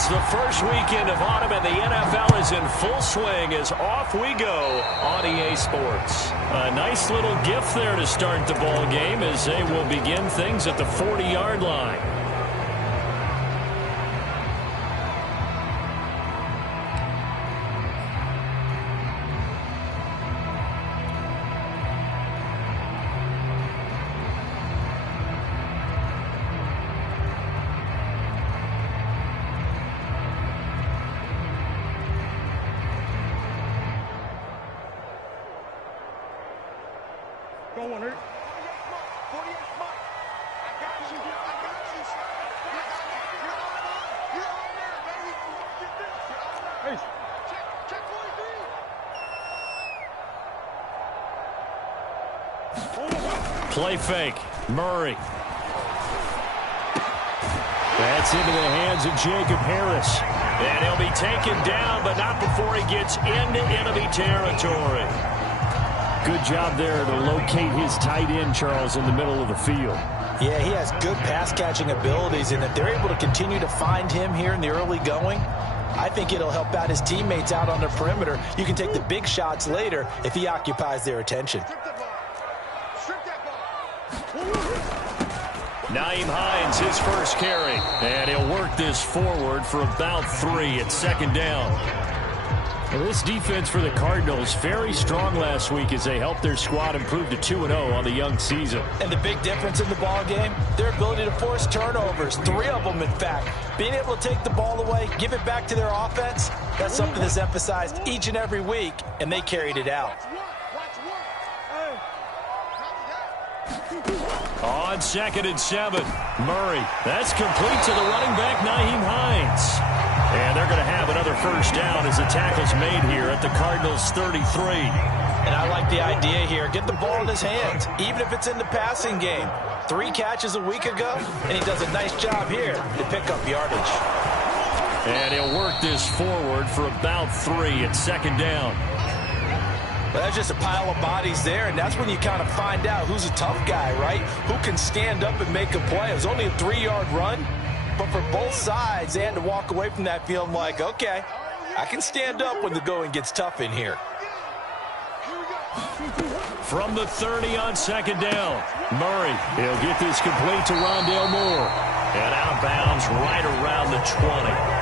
It's the first weekend of autumn, and the NFL is in full swing as off we go on EA Sports. A nice little gift there to start the ball game as they will begin things at the 40-yard line. Play fake. Murray. That's into the hands of Jacob Harris. And he'll be taken down, but not before he gets into enemy territory. Good job there to locate his tight end, Charles, in the middle of the field. Yeah, he has good pass-catching abilities, and if they're able to continue to find him here in the early going, I think it'll help out his teammates out on the perimeter. You can take the big shots later if he occupies their attention. Nyheim Hines, his first carry. And he'll work this forward for about 3 at second down. Well, this defense for the Cardinals, very strong last week as they helped their squad improve to 2-0 on the young season. And the big difference in the ball game, their ability to force turnovers, 3 of them in fact. Being able to take the ball away, give it back to their offense, that's something that's emphasized each and every week, and they carried it out. On 2nd and 7, Murray. That's complete to the running back, Nyheim Hines. And they're going to have another first down as the tackle's made here at the Cardinals' 33. And I like the idea here. Get the ball in his hands, even if it's in the passing game. 3 catches a week ago, and he does a nice job here to pick up yardage. And he'll work this forward for about 3 at second down. But that's just a pile of bodies there, and that's when you kind of find out who's a tough guy, right? Who can stand up and make a play. It was only a 3-yard run, but for both sides, they had to walk away from that feeling like, okay, I can stand up when the going gets tough in here. From the 30 on second down, Murray. He'll get this complete to Rondale Moore. And out of bounds right around the 20.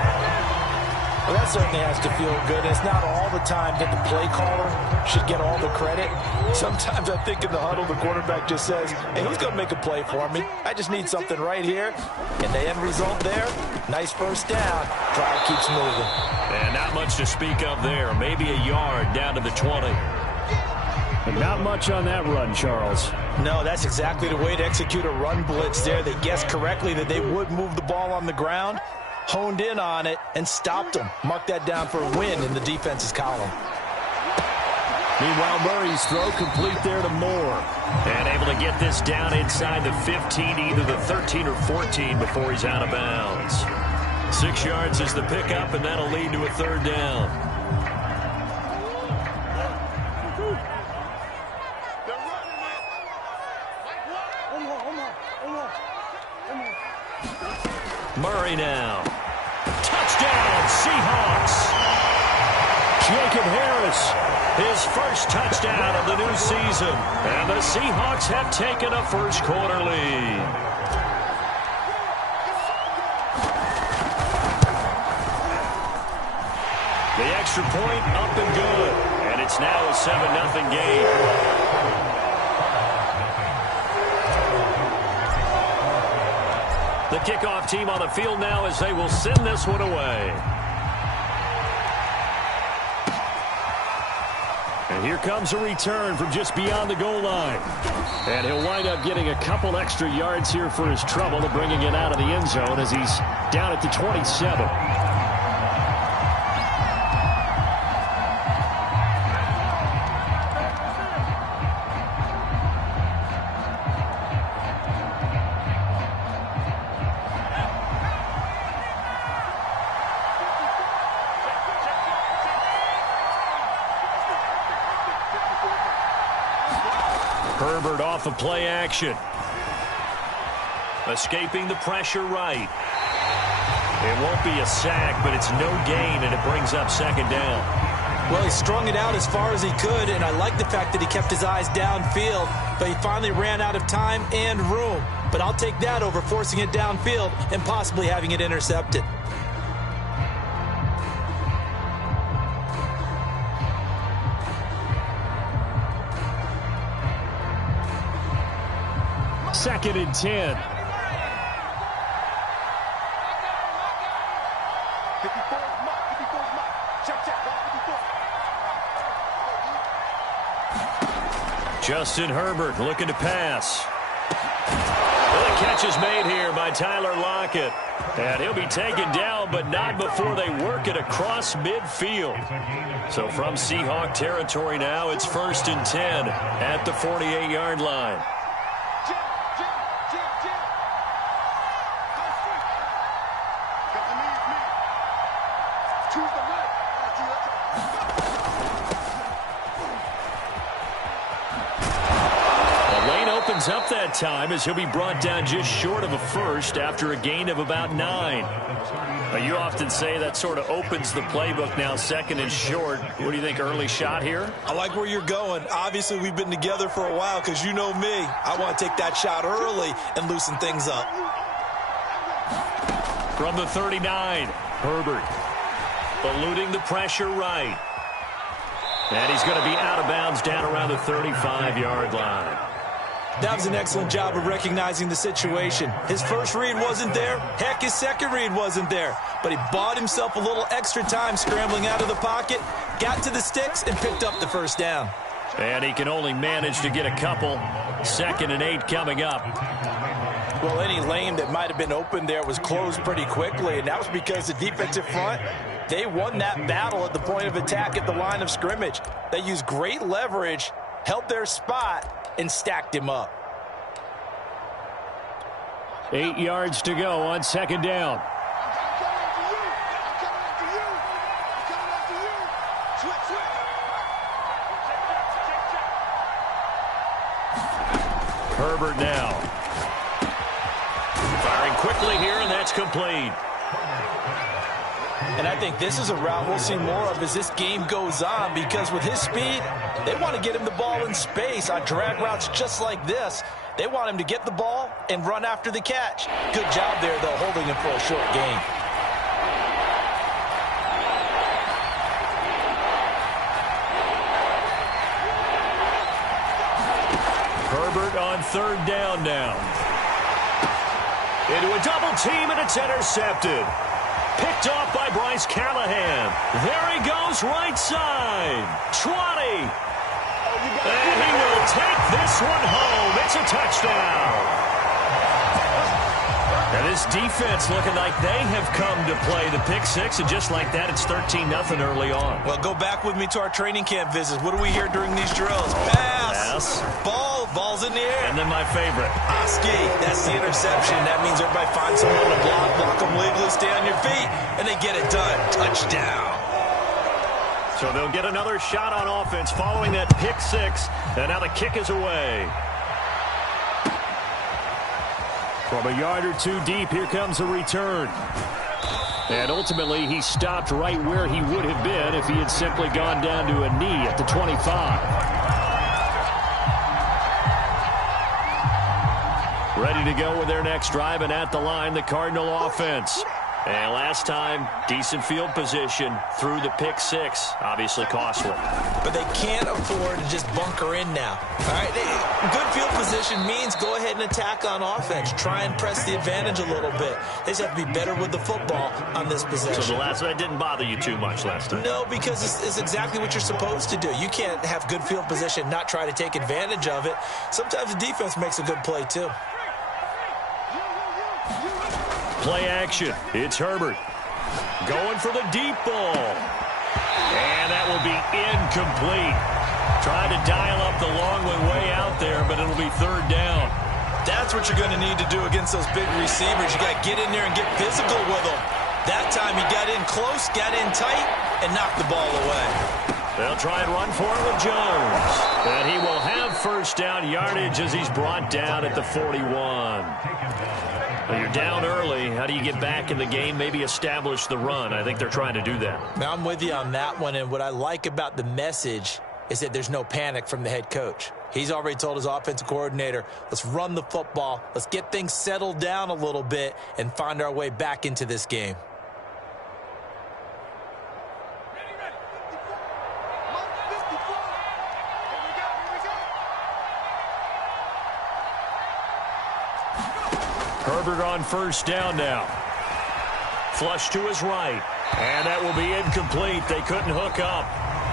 Well, that certainly has to feel good. It's not all the time that the play caller should get all the credit. Sometimes I think in the huddle, the quarterback just says, hey, who's going to make a play for me? I just need something right here. And the end result there, nice first down. Drive keeps moving. And not much to speak of there. Maybe a yard down to the 20. But not much on that run, Charles. No, that's exactly the way to execute a run blitz there. They guessed correctly that they would move the ball on the ground, honed in on it, and stopped them. Mark that down for a win in the defense's column. Meanwhile, Murray's throw complete there to Moore. And able to get this down inside the 15, either the 13 or 14 before he's out of bounds. 6 yards is the pickup, and that'll lead to a third down. Murray now. Touchdown, Seahawks. Jacob Harris, his first touchdown of the new season. And the Seahawks have taken a first-quarter lead. The extra point up and good. And it's now a 7-0 game. The kickoff team on the field now as they will send this one away. And here comes a return from just beyond the goal line. And he'll wind up getting a couple extra yards here for his trouble to bringing it out of the end zone as he's down at the 27. Herbert off of play action. Escaping the pressure right. It won't be a sack, but it's no gain, and it brings up second down. Well, he strung it out as far as he could, and I like the fact that he kept his eyes downfield, but he finally ran out of time and room. But I'll take that over forcing it downfield and possibly having it intercepted. Second and 10. Justin Herbert looking to pass. Well, the catch is made here by Tyler Lockett. And he'll be taken down, but not before they work it across midfield. So from Seahawk territory now, it's 1st and 10 at the 48-yard line. Up that time as he'll be brought down just short of a first after a gain of about 9. You often say that sort of opens the playbook now, 2nd and short. What do you think, early shot here? I like where you're going. Obviously, we've been together for a while because you know me. I want to take that shot early and loosen things up. From the 39, Herbert eluding the pressure right. And he's going to be out of bounds down around the 35-yard line. That was an excellent job of recognizing the situation. His first read wasn't there. Heck, his second read wasn't there. But he bought himself a little extra time scrambling out of the pocket, got to the sticks, and picked up the first down. And he can only manage to get a couple. 2nd and 8 coming up. Well, any lane that might have been open there was closed pretty quickly, and that was because the defensive front, they won that battle at the point of attack at the line of scrimmage. They used great leverage, held their spot, and stacked him up. 8 yards to go on 2nd down. Herbert now. Firing quickly here, and that's complete. And I think this is a route we'll see more of as this game goes on, because with his speed, they want to get him the ball in space on drag routes just like this. They want him to get the ball and run after the catch. Good job there, though, holding him for a short gain. Herbert on 3rd down now. Into a double team, and it's intercepted. Picked off by Bryce Callahan. There he goes, right side. 20. And he will take this one home. It's a touchdown. And this defense looking like they have come to play the pick six, and just like that, it's 13-0 early on. Well, go back with me to our training camp visits. What do we hear during these drills? Pass. Ball's in the air. And then my favorite. Oski, that's the interception. That means everybody finds someone to block them legally, stay on your feet, and they get it done. Touchdown. So they'll get another shot on offense following that pick six, and now the kick is away. From a yard or two deep, here comes a return. And ultimately, he stopped right where he would have been if he had simply gone down to a knee at the 25. Ready to go with their next drive, and at the line, the Cardinal offense. And last time, decent field position through the pick six. Obviously costly. But they can't afford to just bunker in now. All right, good field position means go ahead and attack on offense. Try and press the advantage a little bit. They just have to be better with the football on this possession. So that didn't bother you too much last time? No, because it's exactly what you're supposed to do. You can't have good field position, not try to take advantage of it. Sometimes the defense makes a good play too. Play action. It's Herbert. Going for the deep ball. And that will be incomplete. Trying to dial up the long way out there, but it'll be third down. That's what you're going to need to do against those big receivers. You got to get in there and get physical with them. That time he got in close, got in tight, and knocked the ball away. They'll try and run for it with Jones. And he will have first down yardage as he's brought down at the 41. Well, you're down early, How do you get back in the game, maybe establish the run? I think they're trying to do that. Now, I'm with you on that one, and what I like about the message is that there's no panic from the head coach. He's already told his offensive coordinator, let's run the football, let's get things settled down a little bit and find our way back into this game. Herbert on first down now. Flush to his right. And that will be incomplete. They couldn't hook up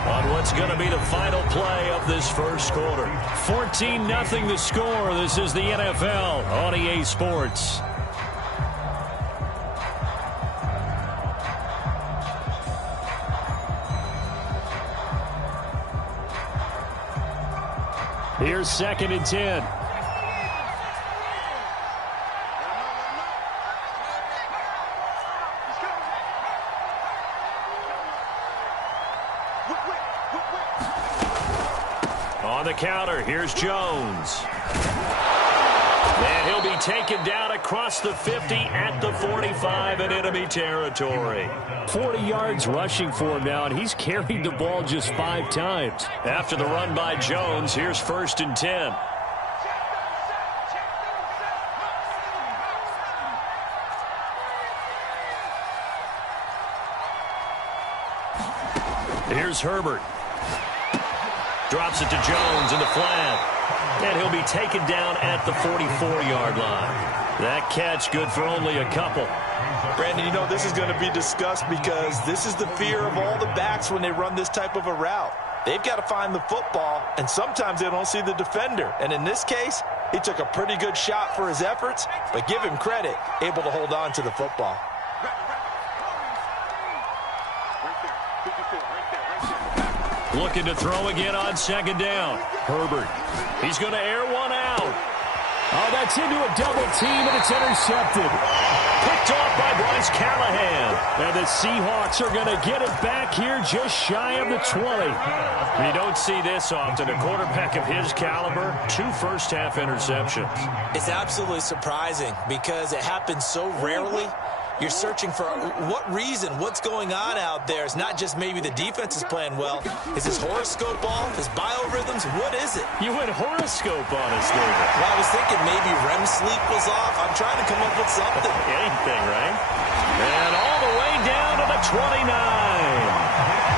on what's going to be the final play of this first quarter. 14-0 the score. This is the NFL on EA Sports. Here's 2nd and 10. On the counter, here's Jones. And he'll be taken down across the 50 at the 45 in enemy territory. 40 yards rushing for him now, and he's carried the ball just 5 times. After the run by Jones, here's 1st and 10. Here's Herbert. Drops it to Jones in the flat. And he'll be taken down at the 44-yard line. That catch good for only a couple. Brandon, you know, this is going to be discussed because this is the fear of all the backs when they run this type of a route. They've got to find the football, and sometimes they don't see the defender. And in this case, he took a pretty good shot for his efforts, but give him credit, able to hold on to the football. Looking to throw again on 2nd down. Herbert. He's going to air one out. Oh, that's into a double team, and it's intercepted. Picked off by Bryce Callahan. And the Seahawks are going to get it back here just shy of the 20. You don't see this often. A quarterback of his caliber, 2 first-half interceptions. It's absolutely surprising because it happens so rarely. You're searching for what reason, what's going on out there. It's not just maybe the defense is playing well. Is his horoscope off? His biorhythms? What is it? You went horoscope on us, David. Well, I was thinking maybe REM sleep was off. I'm trying to come up with something. Anything, right? And all the way down to the 29.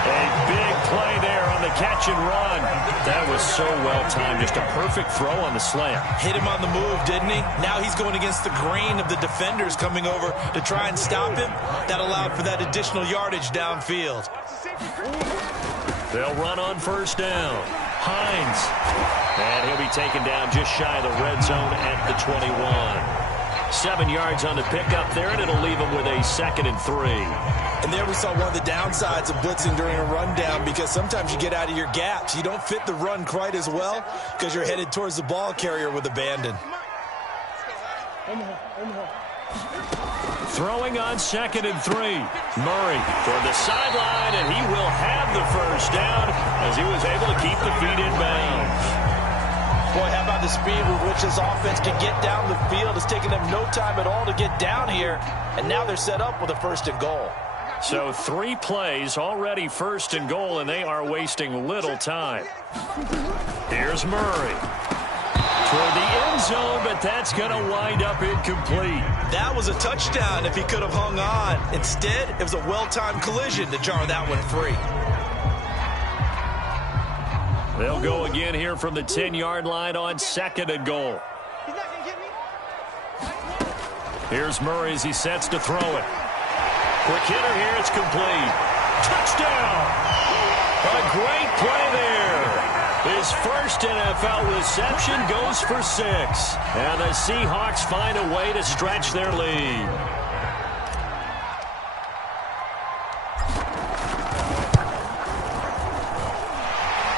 A big play there on the catch and run. That was so well-timed. Just a perfect throw on the slant. Hit him on the move, didn't he? Now he's going against the grain of the defenders coming over to try and stop him. That allowed for that additional yardage downfield. They'll run on first down. Hines. And he'll be taken down just shy of the red zone at the 21. 7 yards on the pickup there, and it'll leave him with a 2nd and 3. And there we saw one of the downsides of blitzing during a rundown because sometimes you get out of your gaps. You don't fit the run quite as well because you're headed towards the ball carrier with abandon. Throwing on 2nd and 3. Murray toward the sideline, and he will have the first down as he was able to keep the feet in bounds. Boy, how about the speed with which this offense can get down the field? It's taken them no time at all to get down here, and now they're set up with a 1st and goal. So 3 plays, already 1st and goal, and they are wasting little time. Here's Murray. Toward the end zone, but that's going to wind up incomplete. That was a touchdown if he could have hung on. Instead, it was a well-timed collision to jar that one free. They'll go again here from the 10-yard line on 2nd and goal. Here's Murray as he sets to throw it. Quick hitter here, it's complete. Touchdown! A great play there. His first NFL reception goes for 6. And the Seahawks find a way to stretch their lead.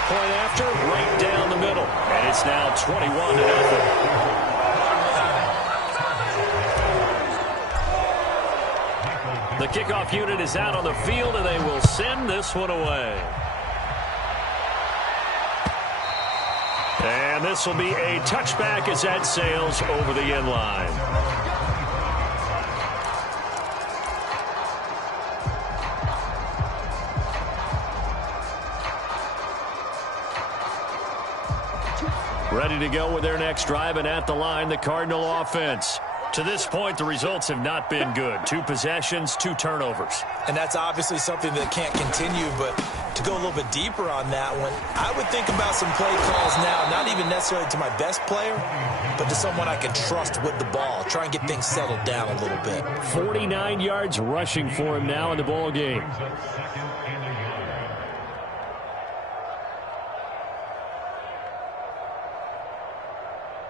Point after, right down the middle. And it's now 21-0. The kickoff unit is out on the field, and they will send this one away. And this will be a touchback as that sails over the end line. ready to go with their next drive, and at the line, the Cardinal offense. To this point, the results have not been good. 2 possessions, 2 turnovers. And that's obviously something that can't continue, but to go a little bit deeper on that one, I would think about some play calls now, not even necessarily to my best player, but to someone I can trust with the ball. Try and get things settled down a little bit. 49 yards rushing for him now in the ball game.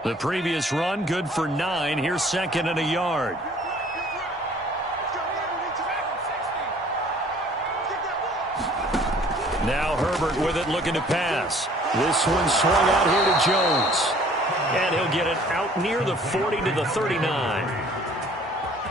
The previous run, good for 9. Here's 2nd and a yard. Now Herbert with it, looking to pass. This one swung out here to Jones. And he'll get it out near the 40 to the 39.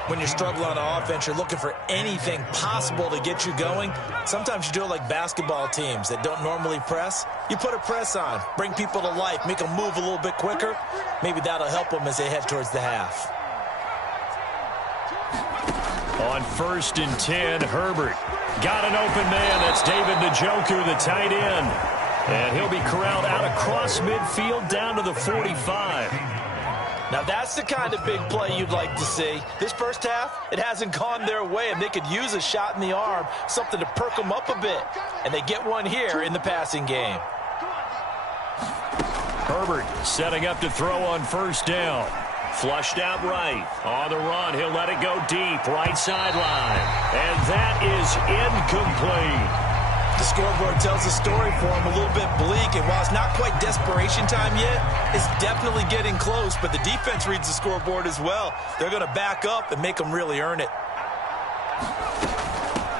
When you're struggling on offense, you're looking for anything possible to get you going. Sometimes you do it like basketball teams that don't normally press. You put a press on, bring people to life, make them move a little bit quicker. Maybe that'll help them as they head towards the half. On 1st and 10, Herbert got an open man. That's David Njoku, the tight end. And he'll be corralled out across midfield down to the 45. Now that's the kind of big play you'd like to see. This first half, it hasn't gone their way, and they could use a shot in the arm, something to perk them up a bit. And they get one here in the passing game. Herbert setting up to throw on 1st down. Flushed out right. On the run, he'll let it go deep, right sideline. And that is incomplete. The scoreboard tells the story for him, a little bit bleak, and while it's not quite desperation time yet, it's definitely getting close, but the defense reads the scoreboard as well. They're going to back up and make them really earn it.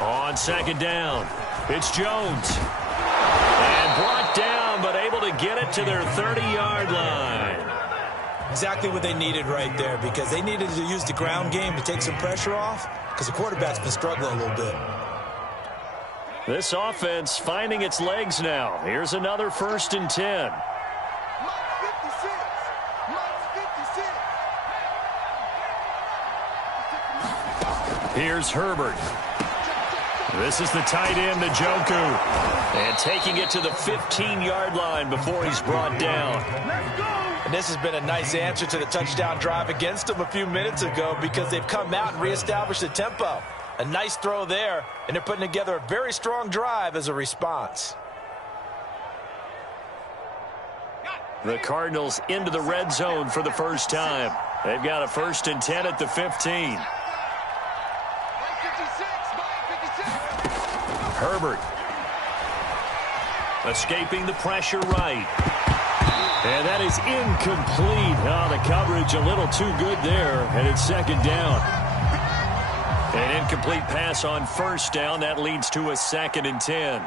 On 2nd down, it's Jones. And brought down, but able to get it to their 30-yard line. Exactly what they needed right there, because they needed to use the ground game to take some pressure off, because the quarterback's been struggling a little bit. This offense finding its legs now. Here's another 1st and 10. Here's Herbert. This is the tight end, Njoku. And taking it to the 15-yard line before he's brought down. And this has been a nice answer to the touchdown drive against them a few minutes ago, because they've come out and reestablished the tempo. A nice throw there, and they're putting together a very strong drive as a response. The Cardinals into the red zone for the first time. They've got a 1st and 10 at the 15. Herbert escaping the pressure right. And that is incomplete. Oh, the coverage a little too good there, and it's 2nd down. An incomplete pass on 1st down. That leads to a 2nd and 10.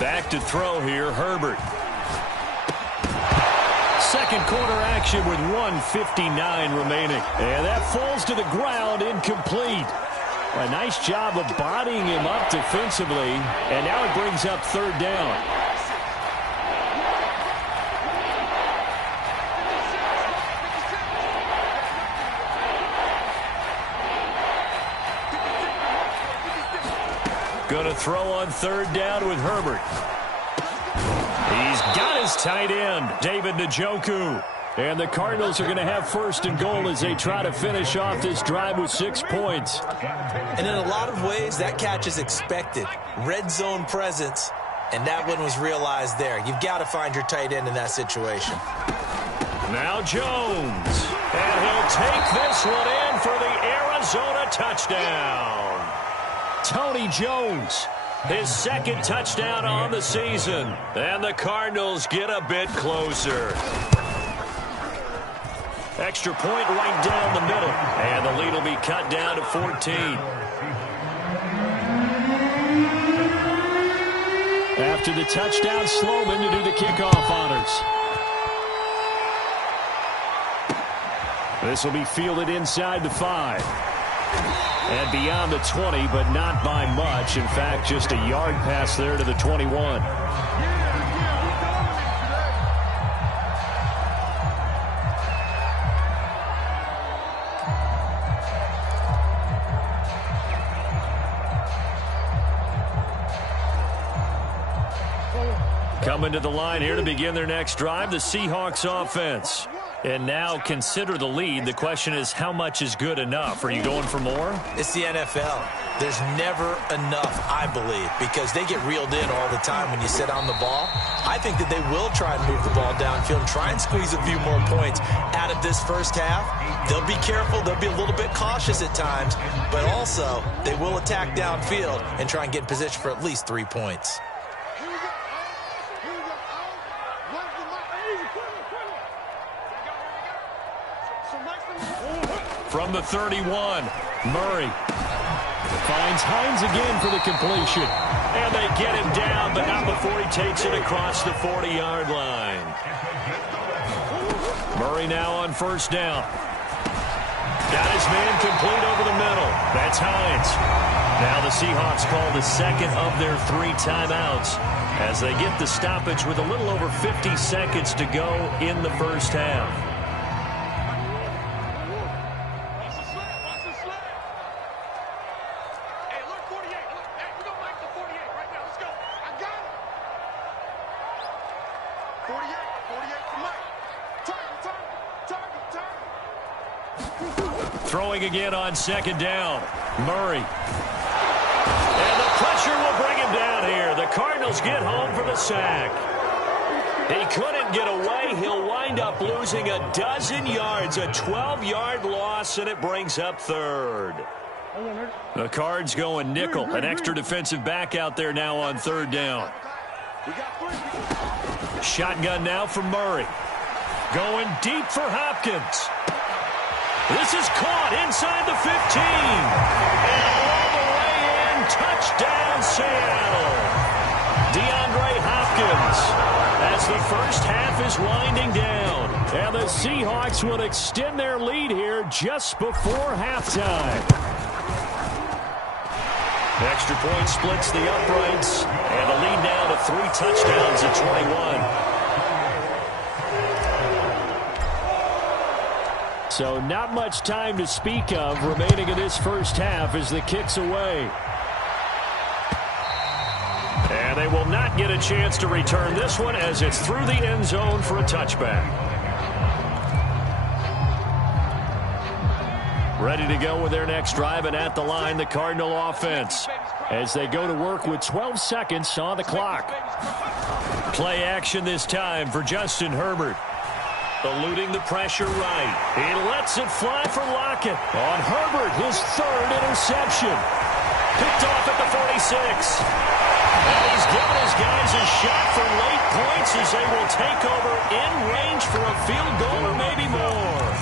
Back to throw here, Herbert. 2nd quarter action with 1:59 remaining. And that falls to the ground, incomplete. A nice job of bodying him up defensively. And now it brings up 3rd down. Going to throw on 3rd down with Herbert. He's got his tight end, David Njoku. And the Cardinals are going to have 1st and goal as they try to finish off this drive with 6 points. And in a lot of ways, that catch is expected. Red zone presence, and that one was realized there. You've got to find your tight end in that situation. Now Jones. And he'll take this one in for the Arizona touchdown. Tony Jones, his 2nd touchdown on the season. And the Cardinals get a bit closer. Extra point right down the middle. And the lead will be cut down to 14. After the touchdown, Sloman to do the kickoff honors. This will be fielded inside the 5. And beyond the 20, but not by much. In fact, just a yard pass there to the 21. Coming to the line here to begin their next drive, the Seahawks offense. And now consider the lead. The question is, how much is good enough? Are you going for more? It's the NFL. There's never enough, I believe, because they get reeled in all the time when you sit on the ball. I think that they will try and move the ball downfield and try and squeeze a few more points out of this first half. They'll be careful. They'll be a little bit cautious at times, but also they will attack downfield and try and get in position for at least 3 points. From the 31, Murray finds Hines again for the completion. And they get him down, but not before he takes it across the 40-yard line. Murray now on first down. Got his man complete over the middle. That's Hines. Now the Seahawks call the second of their 3 timeouts as they get the stoppage with a little over 50 seconds to go in the first half. Throwing again on second down. Murray. And the pressure will bring him down here. The Cardinals get home for the sack. He couldn't get away. He'll wind up losing a dozen yards. A 12-yard loss, and it brings up third. The Cards going nickel. An extra defensive back out there now on third down. Shotgun now for Murray. Going deep for Hopkins. This is caught inside the 15. And all the way in, touchdown Seattle. DeAndre Hopkins as the first half is winding down. And the Seahawks will extend their lead here just before halftime. Extra point splits the uprights. And the lead now to 3 touchdowns at 21. So not much time to speak of remaining in this first half as the kick's away. And they will not get a chance to return this one as it's through the end zone for a touchback. Ready to go with their next drive, and at the line, the Cardinal offense as they go to work with 12 seconds on the clock. Play action this time for Justin Herbert. Eluding the pressure right. He lets it fly for Lockett. On Herbert, his 3rd interception. Picked off at the 46. And he's given his guys a shot for late points as they will take over in range for a field goal or maybe more.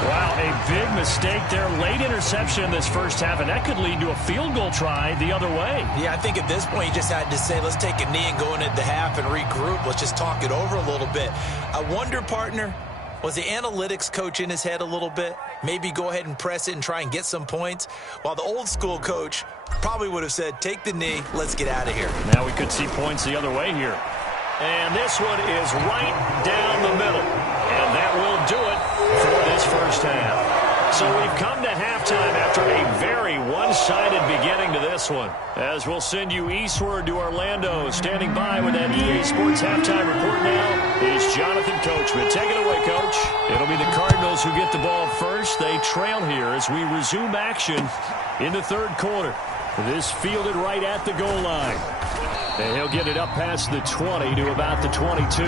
Wow, a big mistake there. Late interception in this first half, and that could lead to a field goal try the other way. Yeah, I think at this point you just had to say, let's take a knee and go into the half and regroup. Let's just talk it over a little bit. I wonder, partner, was the analytics coach in his head a little bit? Maybe go ahead and press it and try and get some points? While the old school coach probably would have said, take the knee, let's get out of here. Now we could see points the other way here. And this one is right down the middle. And that will do it for this first half. So we've come to halftime after a very one-sided beginning to this one. As we'll send you eastward to Orlando. Standing by with that EA Sports halftime report now is Jonathan Coachman. Take it away, Coach. It'll be the Cardinals who get the ball first. They trail here as we resume action in the third quarter. This fielded right at the goal line. And he'll get it up past the 20 to about the 22.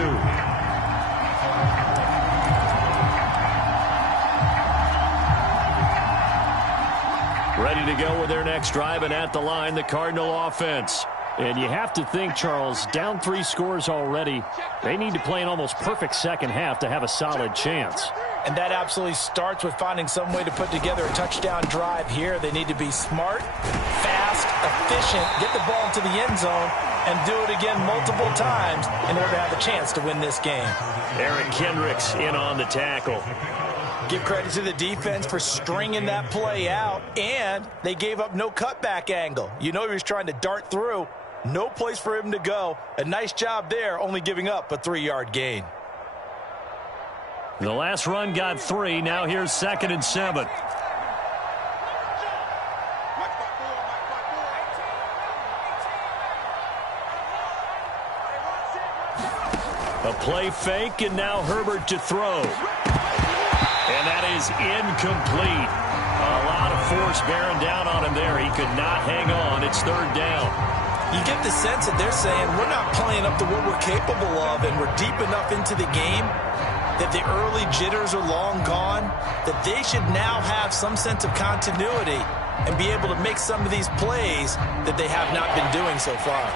Ready to go with their next drive, and at the line, the Cardinal offense. And you have to think, Charles, down 3 scores already. They need to play an almost perfect second half to have a solid chance. And that absolutely starts with finding some way to put together a touchdown drive here. They need to be smart, fast, efficient, get the ball into the end zone, and do it again multiple times in order to have a chance to win this game. Eric Kendricks in on the tackle. Give credit to the defense for stringing that play out, and they gave up no cutback angle. You know he was trying to dart through. No place for him to go. A nice job there, only giving up a 3-yard gain. The last run got 3. Now here's 2nd and 7. A play fake, and now Herbert to throw. And that is incomplete. A lot of force bearing down on him there. He could not hang on. It's third down. You get the sense that they're saying we're not playing up to what we're capable of, and we're deep enough into the game that the early jitters are long gone, that they should now have some sense of continuity and be able to make some of these plays that they have not been doing so far.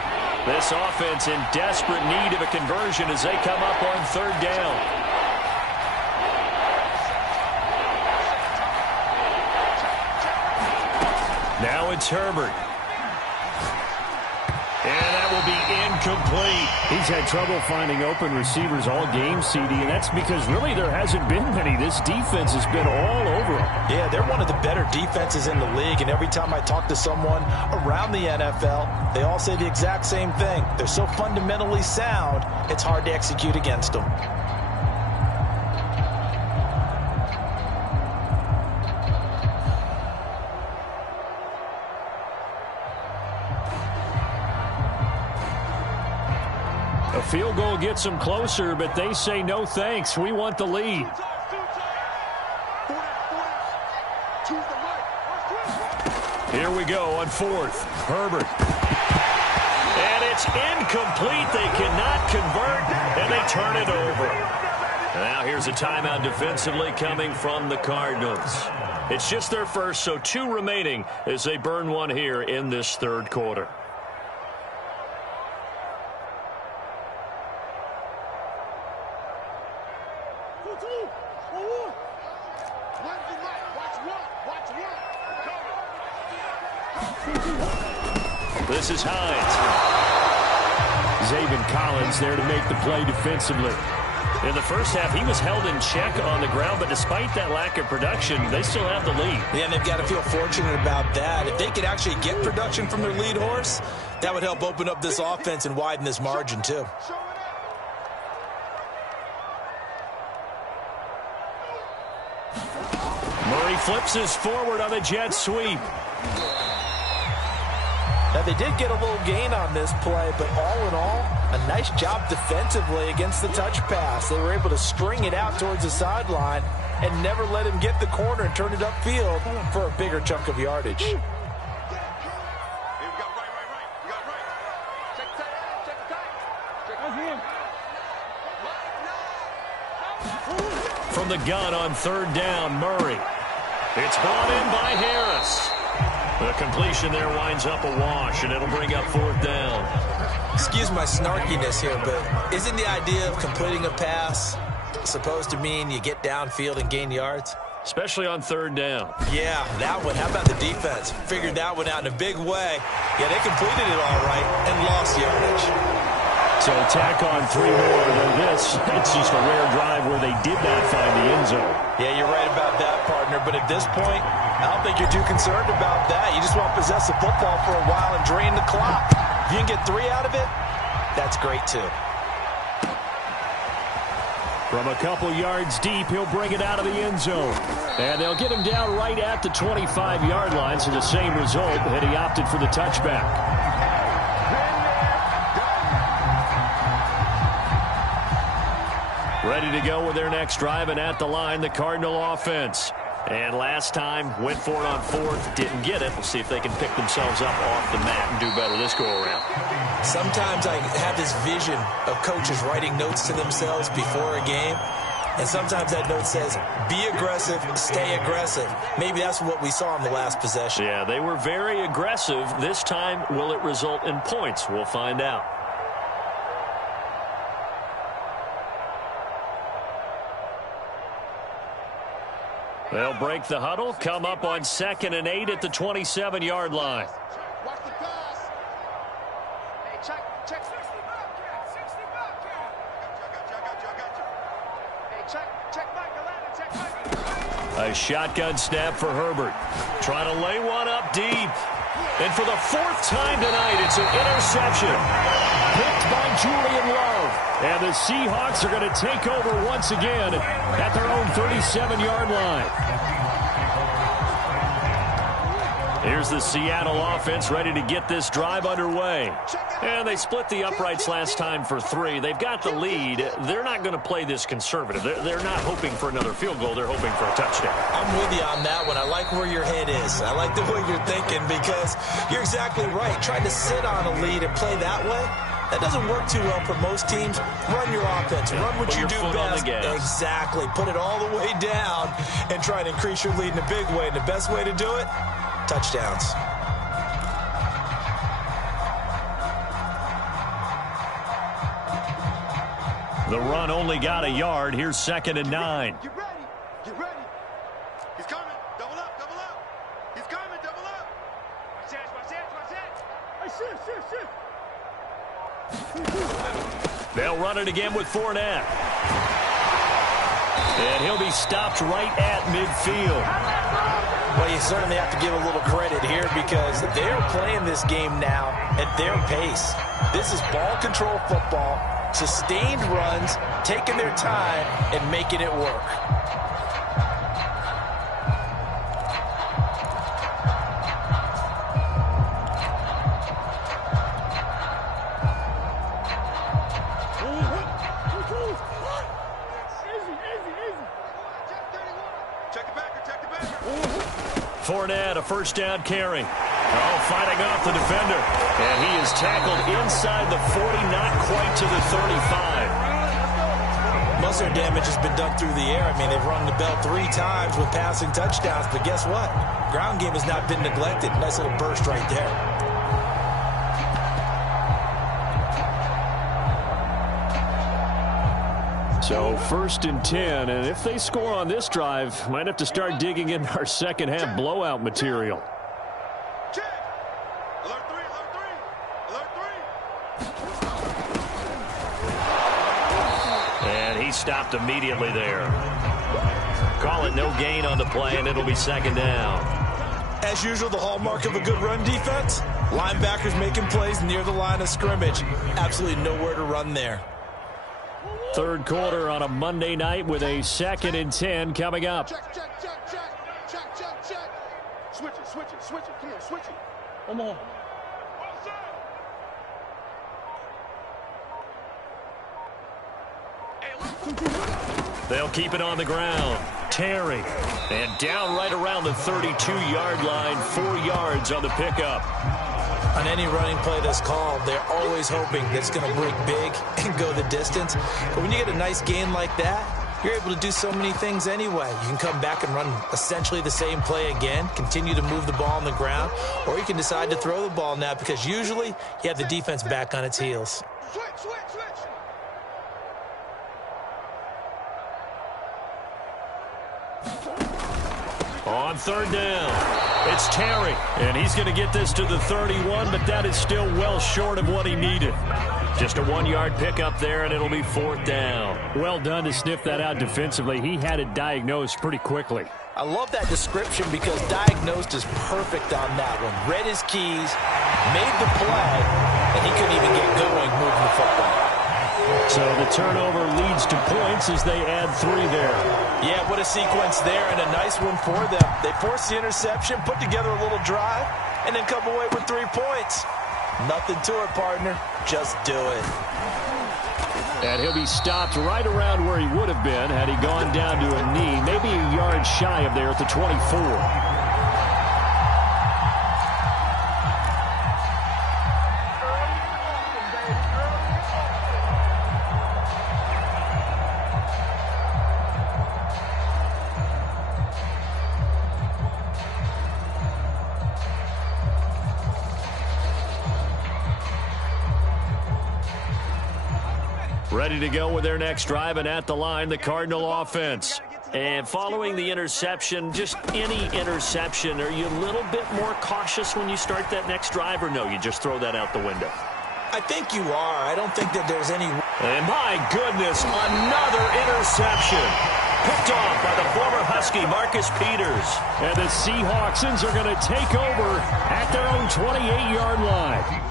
This offense in desperate need of a conversion as they come up on third down. Now it's Herbert. And that will be incomplete. He's had trouble finding open receivers all game, CD, and that's because really there hasn't been many. This defense has been all over him. Yeah, they're one of the better defenses in the league, and every time I talk to someone around the NFL, they all say the exact same thing. They're so fundamentally sound, it's hard to execute against them. A field goal gets them closer, but they say no thanks. We want the lead. Here we go on fourth. Herbert. And it's incomplete. They cannot convert, and they turn it over. Now here's a timeout defensively coming from the Cardinals. It's just their first, so 2 remaining as they burn one here in this third quarter. This is Hines. Zaven Collins there to make the play defensively. In the first half, he was held in check on the ground, but despite that lack of production, they still have the lead. Yeah, and they've got to feel fortunate about that. If they could actually get production from their lead horse, that would help open up this offense and widen this margin, too. Murray flips this forward on the jet sweep. Now, they did get a little gain on this play, but all in all, a nice job defensively against the touch pass. They were able to string it out towards the sideline and never let him get the corner and turn it upfield for a bigger chunk of yardage. From the gun on third down, Murray. It's brought in by Harris. The completion there winds up a wash, and it'll bring up fourth down. Excuse my snarkiness here, but isn't the idea of completing a pass supposed to mean you get downfield and gain yards? Especially on third down. Yeah, that one. How about the defense? Figured that one out in a big way. Yeah, they completed it all right and lost yardage. So tack on 3 more than this. It's just a rare drive where they did not find the end zone. Yeah, you're right about that, partner. But at this point, I don't think you're too concerned about that. You just want to possess the football for a while and drain the clock. If you can get 3 out of it, that's great, too. From a couple yards deep, he'll bring it out of the end zone. And they'll get him down right at the 25-yard line, so the same result, and he opted for the touchback. Ready to go with their next drive, and at the line, the Cardinal offense. And last time, went for it on fourth, didn't get it. We'll see if they can pick themselves up off the mat and do better this go-around. Sometimes I have this vision of coaches writing notes to themselves before a game. And sometimes that note says, be aggressive, stay aggressive. Maybe that's what we saw in the last possession. Yeah, they were very aggressive. This time, will it result in points? We'll find out. They'll break the huddle, come up on 2nd and 8 at the 27-yard line. Watch the pass. Hey, check. 60 back. Hey, check Michael. A shotgun snap for Herbert. Trying to lay one up deep. And for the 4th time tonight, it's an interception. Picked by Julian Love. And the Seahawks are going to take over once again at their own 37-yard line. Here's the Seattle offense ready to get this drive underway. And they split the uprights last time for 3. They've got the lead. They're not going to play this conservative. They're not hoping for another field goal. They're hoping for a touchdown. I'm with you on that one. I like where your head is. I like the way you're thinking because you're exactly right. Trying to sit on a lead and play that way, that doesn't work too well for most teams. Run your offense. Run what you do best. Exactly. Put it all the way down and try to increase your lead in a big way. And the best way to do it, touchdowns. The run only got a yard. Here's 2nd and 9. Get ready. Get ready. He's coming. Double up. Double up. He's coming. Double up. Watch that. Watch that. Watch that. Hey, shift. They'll run it again with Fournette. And he'll be stopped right at midfield. Well, you certainly have to give a little credit here because they're playing this game now at their pace. This is ball control football, sustained runs, taking their time, and making it work. Fournette, a first down carry. Oh, fighting off the defender. And he is tackled inside the 40, not quite to the 35. Most of their damage has been done through the air. I mean, they've rung the bell 3 times with passing touchdowns, but guess what? Ground game has not been neglected. Nice little burst right there. So 1st and 10, and if they score on this drive, might have to start digging in our second half blowout material. Check. Alert 3. Alert 3. Alert 3. And he stopped immediately there. Call it no gain on the play, and it'll be 2nd down. As usual, the hallmark of a good run defense, linebackers making plays near the line of scrimmage. Absolutely nowhere to run there. 3rd quarter on a Monday night with a 2nd and 10 coming up. Check. Switch it. Come on, switch it. Come on. They'll keep it on the ground. Terry. And down right around the 32-yard line. 4 yards on the pickup. On any running play that's called, they're always hoping that it's going to break big and go the distance. But when you get a nice gain like that, you're able to do so many things anyway. You can come back and run essentially the same play again, continue to move the ball on the ground, or you can decide to throw the ball now because usually you have the defense back on its heels. Switch. On 3rd down, it's Terry. And he's going to get this to the 31, but that is still well short of what he needed. Just a 1-yard pickup there, and it'll be 4th down. Well done to sniff that out defensively. He had it diagnosed pretty quickly. I love that description because diagnosed is perfect on that one. Read his keys, made the play, and he couldn't even get going moving the football. So the turnover leads to points as they add 3 there. Yeah, what a sequence there, and a nice one for them. They force the interception, put together a little drive, and then come away with 3 points. Nothing to it, partner. Just do it. And he'll be stopped right around where he would have been had he gone down to a knee, maybe a yard shy of there at the 24. Ready to go with their next drive, and at the line, the Cardinal offense. And following the interception, just any interception, are you a little bit more cautious when you start that next drive, or no, you just throw that out the window? I think you are. I don't think that there's any... And my goodness, another interception. Picked off by the former Husky, Marcus Peters. And the Seahawksons are going to take over at their own 28-yard line.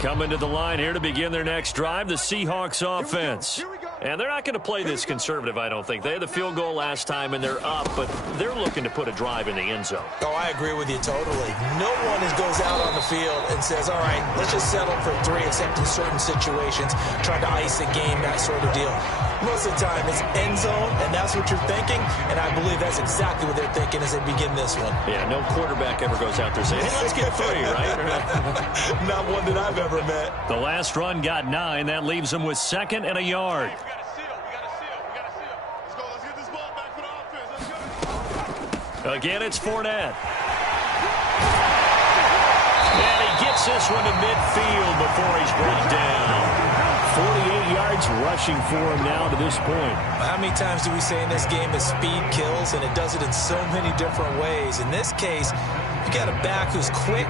Coming to the line here to begin their next drive, the Seahawks offense. And they're not going to play this conservative, I don't think. They had the field goal last time, and they're up, but they're looking to put a drive in the end zone. Oh, I agree with you totally. No one goes out on the field and says, all right, let's just settle for 3, except in certain situations, trying to ice a game, that sort of deal. Most of the time, it's end zone, and that's what you're thinking, and I believe that's exactly what they're thinking as they begin this one. Yeah, no quarterback ever goes out there saying, hey, let's get 3, right? Not one that I've ever met. The last run got 9. That leaves them with 2nd and a yard. Again, it's Fournette. And he gets this one to midfield before he's brought down. 48 yards rushing for him now to this point. How many times do we say in this game that speed kills, and it does it in so many different ways? In this case, you got a back who's quick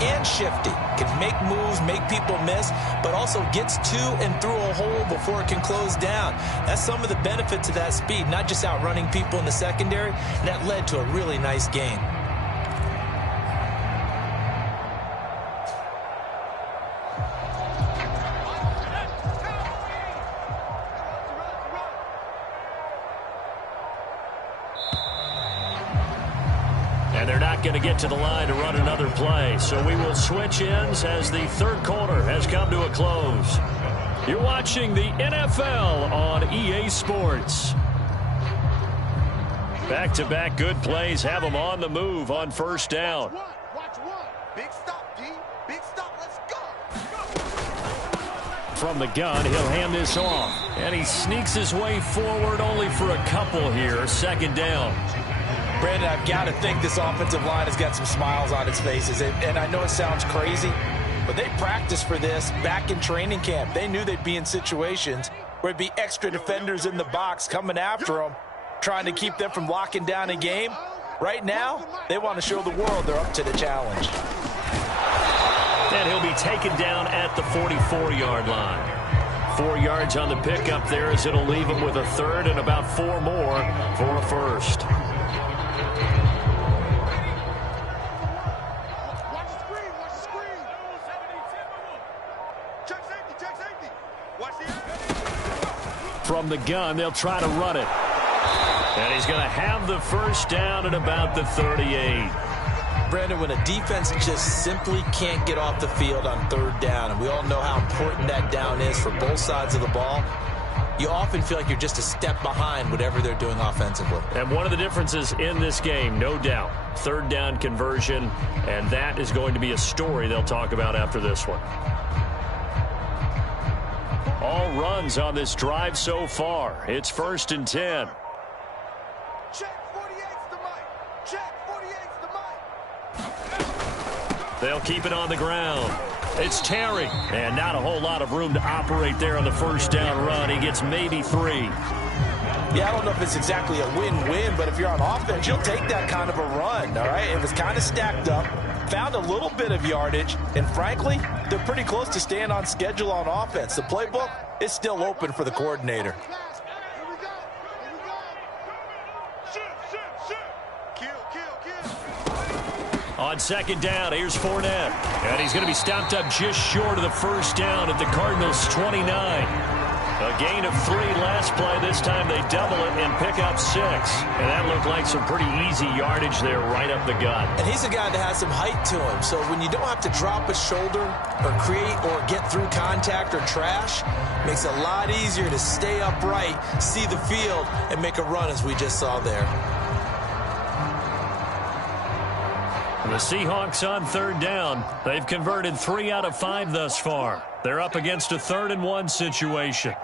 and shifty, can make moves, make people miss, but also gets to and through a hole before it can close down. That's some of the benefits of that speed, not just outrunning people in the secondary. That led to a really nice game. And they're not going to get to the line to run another play. So we will switch ends as the third quarter has come to a close. You're watching the NFL on EA Sports. Back-to-back good plays have them on the move on first down. Watch one. Big stop, D. Big stop. Let's go. From the gun, he'll hand this off. And he sneaks his way forward only for a couple here. 2nd down. Brandon, I've got to think this offensive line has got some smiles on its faces. And I know it sounds crazy, but they practiced for this back in training camp. They knew they'd be in situations where there'd be extra defenders in the box coming after them, trying to keep them from locking down a game. Right now, they want to show the world they're up to the challenge. And he'll be taken down at the 44-yard line. 4 yards on the pickup there as it'll leave him with a 3rd and about 4 more for a 1st. From the gun, they'll try to run it. And he's going to have the 1st down at about the 38. Brandon, when a defense just simply can't get off the field on 3rd down, and we all know how important that down is for both sides of the ball, you often feel like you're just a step behind whatever they're doing offensively. And one of the differences in this game, no doubt, 3rd down conversion, and that is going to be a story they'll talk about after this one. All runs on this drive so far. It's 1st and 10. Check 48's the mic. Check 48's the mic. They'll keep it on the ground. It's Terry. And not a whole lot of room to operate there on the 1st down run. He gets maybe 3. Yeah, I don't know if it's exactly a win-win, but if you're on offense, you'll take that kind of a run, all right? It was kind of stacked up, found a little bit of yardage, and frankly, they're pretty close to staying on schedule on offense. The playbook is still open for the coordinator. On 2nd down, here's Fournette. And he's going to be stopped up just short of the 1st down at the Cardinals' 29. A gain of 3 last play. This time they double it and pick up 6. And that looked like some pretty easy yardage there right up the gut. And he's a guy that has some height to him. So when you don't have to drop a shoulder or create or get through contact or trash, it makes it a lot easier to stay upright, see the field, and make a run as we just saw there. The Seahawks on 3rd down. They've converted 3 out of 5 thus far. They're up against a 3rd and 1 situation.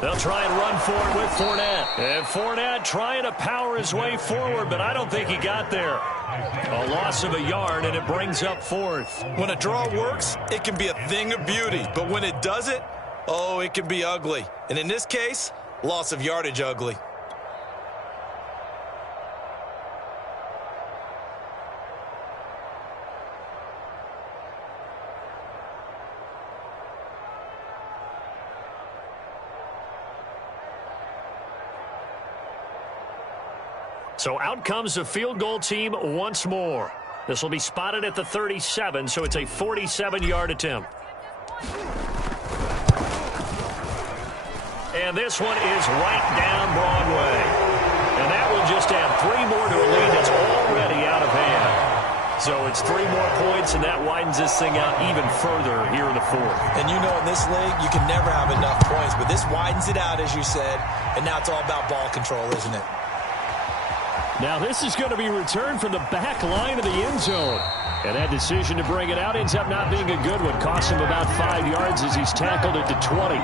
They'll try and run for it with Fournette. And Fournette trying to power his way forward, but I don't think he got there. A loss of a yard, and it brings up 4th. When a draw works, it can be a thing of beauty. But when it doesn't, oh, it can be ugly. And in this case, loss of yardage ugly. So out comes the field goal team once more. This will be spotted at the 37, so it's a 47-yard attempt. And this one is right down Broadway. And that will just add 3 more to a lead that's already out of hand. So it's 3 more points, and that widens this thing out even further here in the fourth. And you know, in this league, you can never have enough points, but this widens it out, as you said, and now it's all about ball control, isn't it? Now this is going to be returned from the back line of the end zone. And that decision to bring it out ends up not being a good one. Costs him about 5 yards as he's tackled at the 20.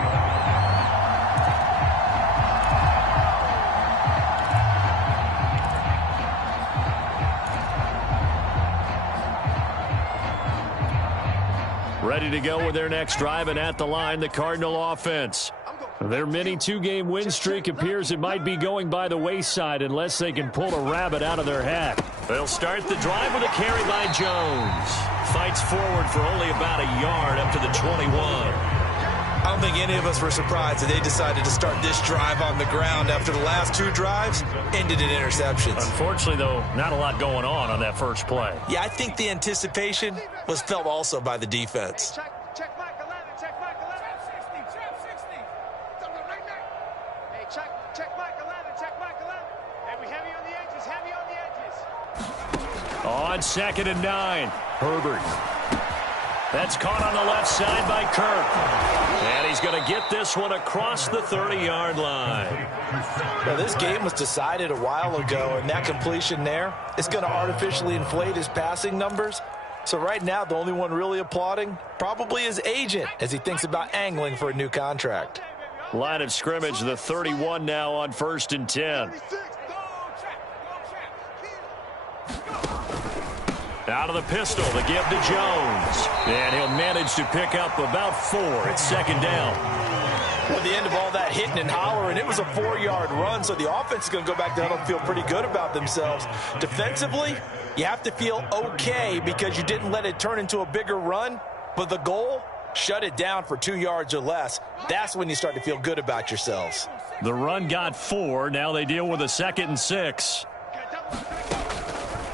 Ready to go with their next drive, and at the line, the Cardinal offense. Their mini 2-game win streak appears it might be going by the wayside unless they can pull a rabbit out of their hat. They'll start the drive with a carry by Jones. Fights forward for only about a yard up to the 21. I don't think any of us were surprised that they decided to start this drive on the ground after the last 2 drives ended in interceptions. Unfortunately, though, not a lot going on that first play. Yeah, I think the anticipation was felt also by the defense. Check Mike 11, check Mike 11. Check 60. Hey, check Mike 11, check Mike 11. Hey, we heavy on the edges, heavy on the edges. On 2nd and 9, Herbert. That's caught on the left side by Kirk. And he's going to get this one across the 30-yard line. Well, this game was decided a while ago, and that completion there is going to artificially inflate his passing numbers. So right now, the only one really applauding probably his agent as he thinks about angling for a new contract. Line of scrimmage, the 31 now on 1st and 10. Out of the pistol, the give to Jones. And he'll manage to pick up about 4 at 2nd down. Well, the end of all that hitting and hollering, it was a 4-yard run, so the offense is going to go back down and feel pretty good about themselves. Defensively, you have to feel okay because you didn't let it turn into a bigger run, but the goal, shut it down for 2 yards or less. That's when you start to feel good about yourselves. The run got 4. Now they deal with a 2nd and 6.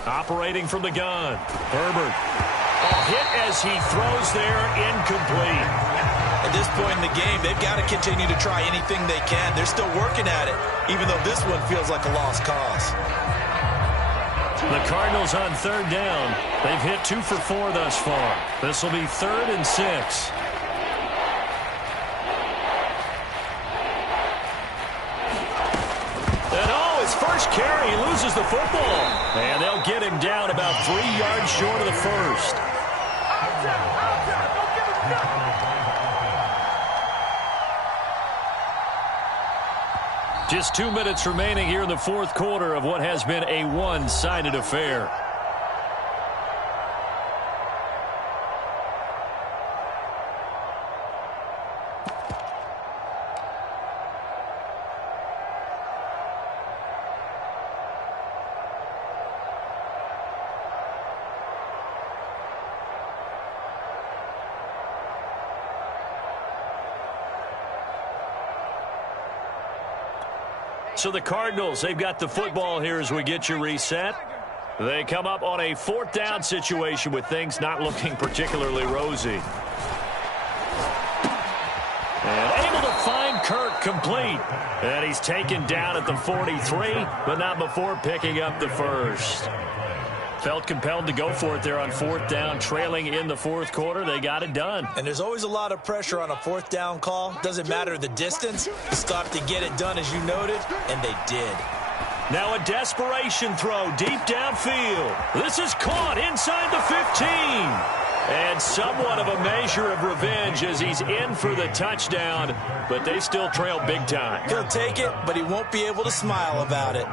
Operating from the gun, Herbert. Hit as he throws there, incomplete. At this point in the game, they've got to continue to try anything they can. They're still working at it, even though this one feels like a lost cause. The Cardinals on 3rd down. They've hit 2 for 4 thus far. This will be 3rd and 6. First carry, he loses the football. And they'll get him down about 3 yards short of the first. Just 2 minutes remaining here in the fourth quarter of what has been a one-sided affair. So the Cardinals, they've got the football here as we get you reset. They come up on a 4th down situation with things not looking particularly rosy. And able to find Kirk complete. And he's taken down at the 43, but not before picking up the first. Felt compelled to go for it there on 4th down, trailing in the fourth quarter. They got it done. And there's always a lot of pressure on a 4th down call. Doesn't matter the distance. You still have to get it done, as you noted, and they did. Now a desperation throw deep downfield. This is caught inside the 15. And somewhat of a measure of revenge as he's in for the touchdown, but they still trail big time. He'll take it, but he won't be able to smile about it.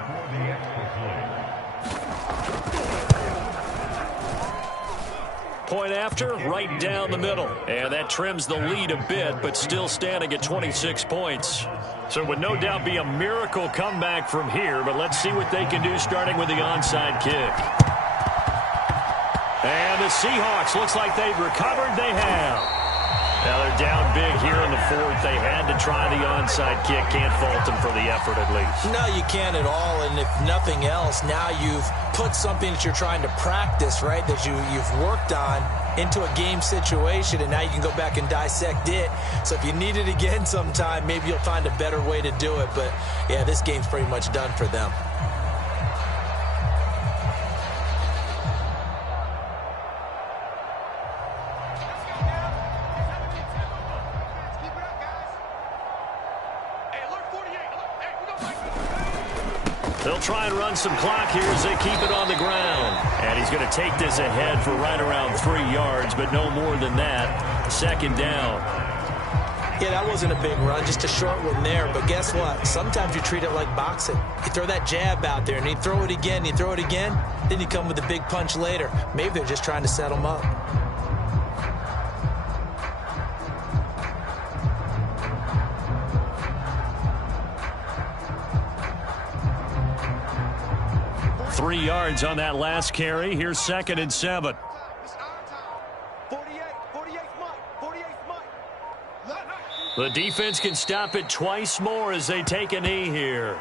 Point after, right down the middle. And that trims the lead a bit, but still standing at 26 points. So it would no doubt be a miracle comeback from here, but let's see what they can do starting with the onside kick. And the Seahawks, looks like they've recovered. They have. Now they're down big here in the fourth. They had to try the onside kick. Can't fault them for the effort at least. No, you can't at all. And if nothing else, now you've put something that you're trying to practice, right, that you've worked on into a game situation, and now you can go back and dissect it. So if you need it again sometime, maybe you'll find a better way to do it. But, yeah, this game's pretty much done for them. They'll try and run some clock here as they keep it on the ground. And he's going to take this ahead for right around 3 yards, but no more than that. Second down. Yeah, that wasn't a big run, just a short one there. But guess what? Sometimes you treat it like boxing. You throw that jab out there, and you throw it again, then you come with a big punch later. Maybe they're just trying to set them up. Three yards on that last carry. Here's 2nd and 7. The defense can stop it twice more as they take a knee here.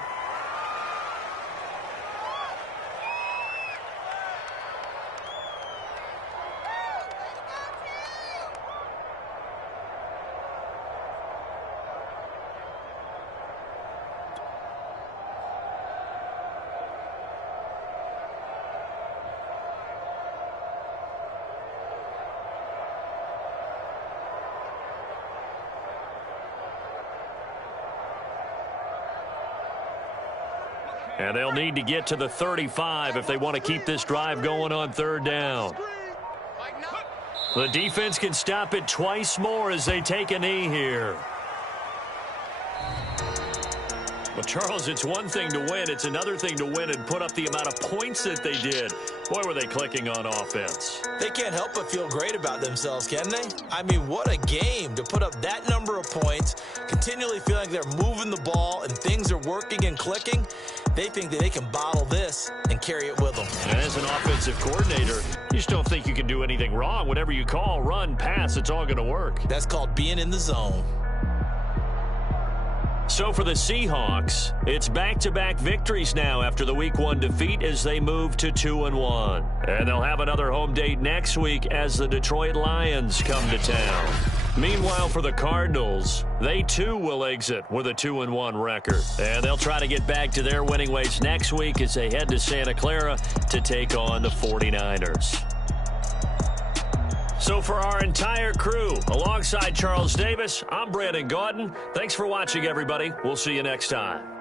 And they'll need to get to the 35 if they want to keep this drive going on 3rd down. The defense can stop it twice more as they take a knee here. Well, Charles, it's one thing to win. It's another thing to win and put up the amount of points that they did. Boy, were they clicking on offense. They can't help but feel great about themselves, can they? I mean, what a game to put up that number of points, continually feeling like they're moving the ball and things are working and clicking. They think that they can bottle this and carry it with them. And as an offensive coordinator, you just don't think you can do anything wrong. Whatever you call, run, pass, it's all going to work. That's called being in the zone. So for the Seahawks, it's back-to-back victories now after the Week 1 defeat as they move to 2-1. And they'll have another home date next week as the Detroit Lions come to town. Meanwhile, for the Cardinals, they too will exit with a 2-1 record. And they'll try to get back to their winning ways next week as they head to Santa Clara to take on the 49ers. So for our entire crew, alongside Charles Davis, I'm Brandon Gaudin. Thanks for watching, everybody. We'll see you next time.